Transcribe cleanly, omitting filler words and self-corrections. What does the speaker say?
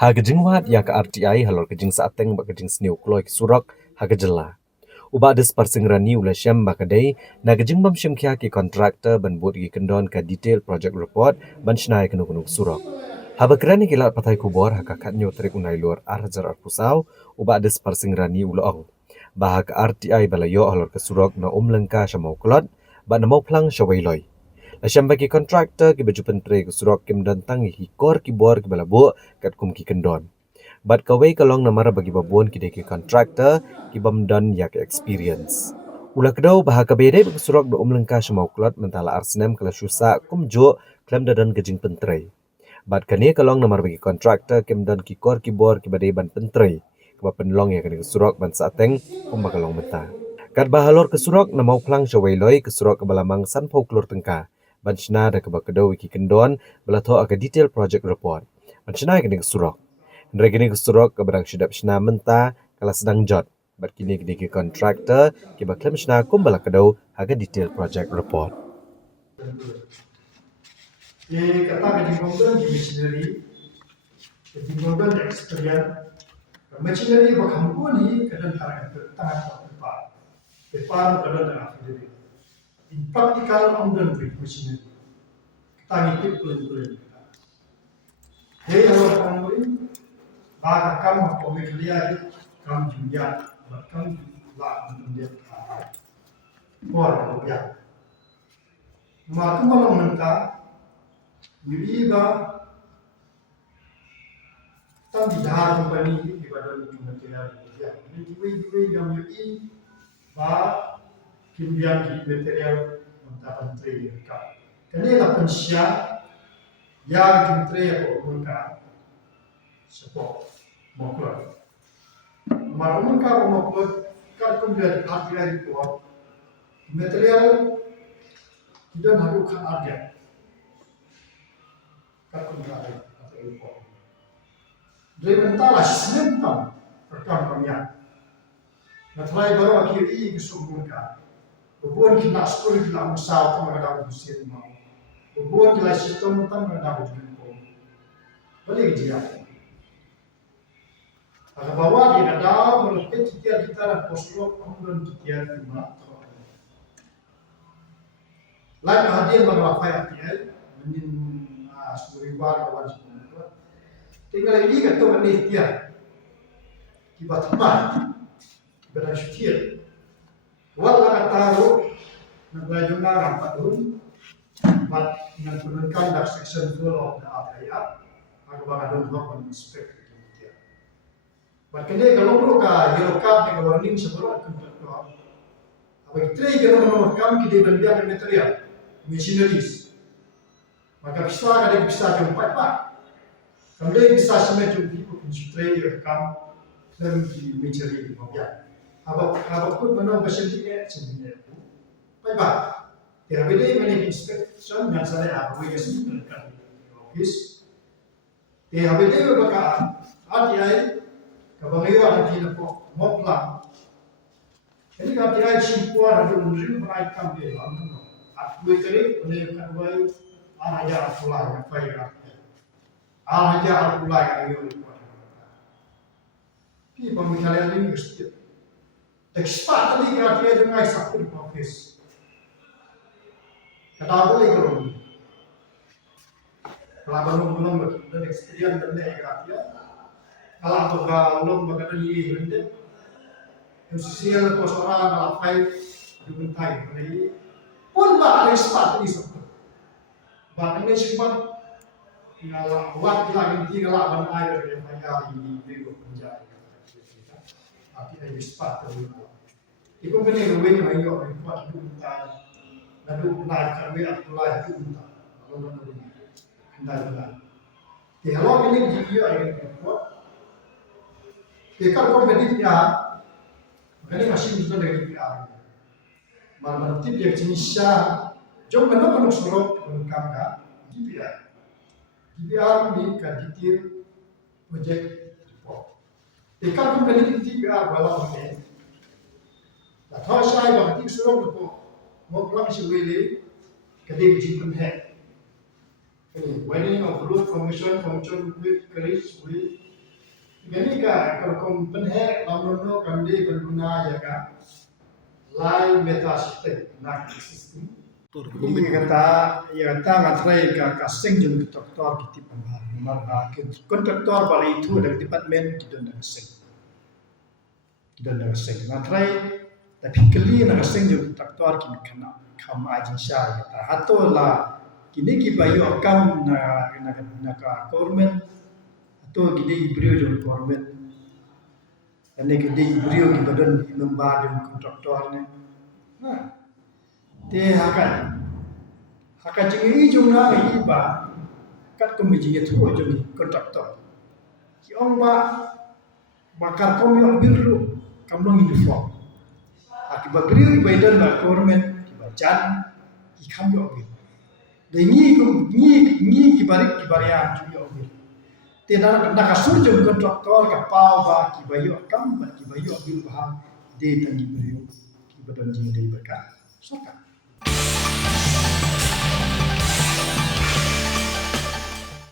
Ha gejing wat ya ka RTI halor gejing saateng ba gejing sniu kloi surok ha gejela. Uba des parsingrani ula syam ba kadai na gejing bam syam kya ki kontraktor ban bot gi kendon ka detail project report ban shnai kenu kenu surok. Ha bakrani kilat patai kubor ha ka katnyo trik unai luar arjar arpusau uba des parsingrani ula ong. Ba ha ka RTI balayo halor ke surok na umlengka syamau klot ba na mau plang syawai loi. Asyam bagi kontraktor ki baju pentre ke surok kim dan tangi hikor ki bor ki balabu kat kum ki kendon. Bat kawai kalong namara bagi babuan ki deki kontraktor ki bamdan ya ke experience. Ula kedau bahak kabede bagi surok do umlengka semau klot mentala arsenem kala syusa kum jo klem dadan gejing pentre. Bat kani kalong namara bagi kontraktor kim dan ki kor ki bor ki badai ban pentre. Keba penlong ya kani surok ban saateng kum bakalong menta. Kat bahalor ke surok na mau plang syawai loi ke surok ke balamang san pau klur tengka. Ban syna da ke bakadau ki kendon belato aga detail project report. Ban syna kani ke surok. Regini ke surok ke barang syidap syna menta kala sedang jot. Bat kini ke diki kontraktor ki baklem syna kum balakadau aga detail project report. Kata kejimpungan di machinery, kejimpungan experience, machinery berkampu ni kadang harap tangan terdepan, depan kadang tengah sendiri. In practical amdan with machinery, kita ngikut pelan-pelan. Hei awak kamuin, bahagian kamu komik lihat, kamu juga, bahkan lah menjadi orang yang, maka malam mentah. Iba tam di dalam company di badan material dia. Ini ibu yang yui ba kimbian di material untuk menteri ka. Kini la pensia yang menteri aku mereka support moklo. Mereka moklo kan kumbian artian itu material tidak harus kan ada. Kakun kali atau impor. Jadi mentala sementam perkam kamian. Natalai baru akhiri kesungguhkan. Bubuan kita sekolah kita usaha tu mereka berusia mau. Bubuan kita sistem tu mereka berusia mau. Boleh dia. Kalau bawa dia ada melalui kita dan poslok kemudian kita cuma. Lain hadiah mengelafai hadiah Suribar kawan semua. Tinggal ini kata mana dia kibat teman, kibat syukur. Walau kata ro, nak belajar rampat dun, mat nak menunjukkan dari section full of the ayat, aku bakal dun buat inspect dia. Makanya kalau mereka hero card dengan warning sebelum aku berdoa, apa itu yang kalau mereka kita berbiak material, machineries. Maka bisa jumpa pak. Kemudian bisa semacam people concentrate your come dan mencari di bawah. Apa pun mana version ini sebenarnya itu. Baik. Tiada beda mana inspection yang saya apa yang sini kan office. Tiada beda baka RTI kabangayo ada di lepo mopla. Jadi RTI simpua ada unjuk berai kambil lalu. Aku itu boleh kan aja pulai yang baik aja pulai yang itu. Di pemikiran ini mesti expert tadi kira dia dengan satu di office. Kata boleh kalau belum dan experience dan dia kalau belum berkata ini benda sosial kosoran apa dibentai ini pun ada expert ini. Bahkan ini sempat ngalah buat kita inti ngalah ban air yang banyak di bego penjara. Tapi ada sepat terlalu. Itu benar ruwet yang banyak orang buat itu entah lalu naik kerja atau lain itu entah. Kalau entah. Kalau ini dia yang buat. Kalau kompetitif ya, ini masih bisa dari PR. Malah tip yang jenisnya jom mana suruh mengkamkan DPR. DPR ni kan detail project report. Ikan pun kan DPR bawa ni. Tahu saya bahawa suruh tu mau pulang si Willy kedai berjimpa head. Winning of Road Commission with Chris with Gani ka kalau penhe lamono kandi berduna ya ka lai meta system nak system. Ini kata ya kata ngatrai ka sing jeng kontraktor kiti pambar. Maka kontraktor balik itu dari departemen kita nak sing. Kita nak sing. Ngatrai tapi kali nak sing jeng kontraktor kini kena kam ajin syar kata. Atau lah kini kibayu akam na ka government atau gede ibrio jeng government. Ane gede ibrio ki badan membar jeng kontraktor ni. Nah, te haka jengi jeng na iba kat komiji itu jeng kontraktor. Ki ong bakar kom yo biru kamlong uniform. Akibat brio ibaidan la government kibacan ki kam yo biru. Dan ni kibarian juga obir. Tidak nak kasur jom kontraktor kapal ba kibayu kam ba kibayu obir bah de tangi beriu kibadan jing de berkat. Sokat.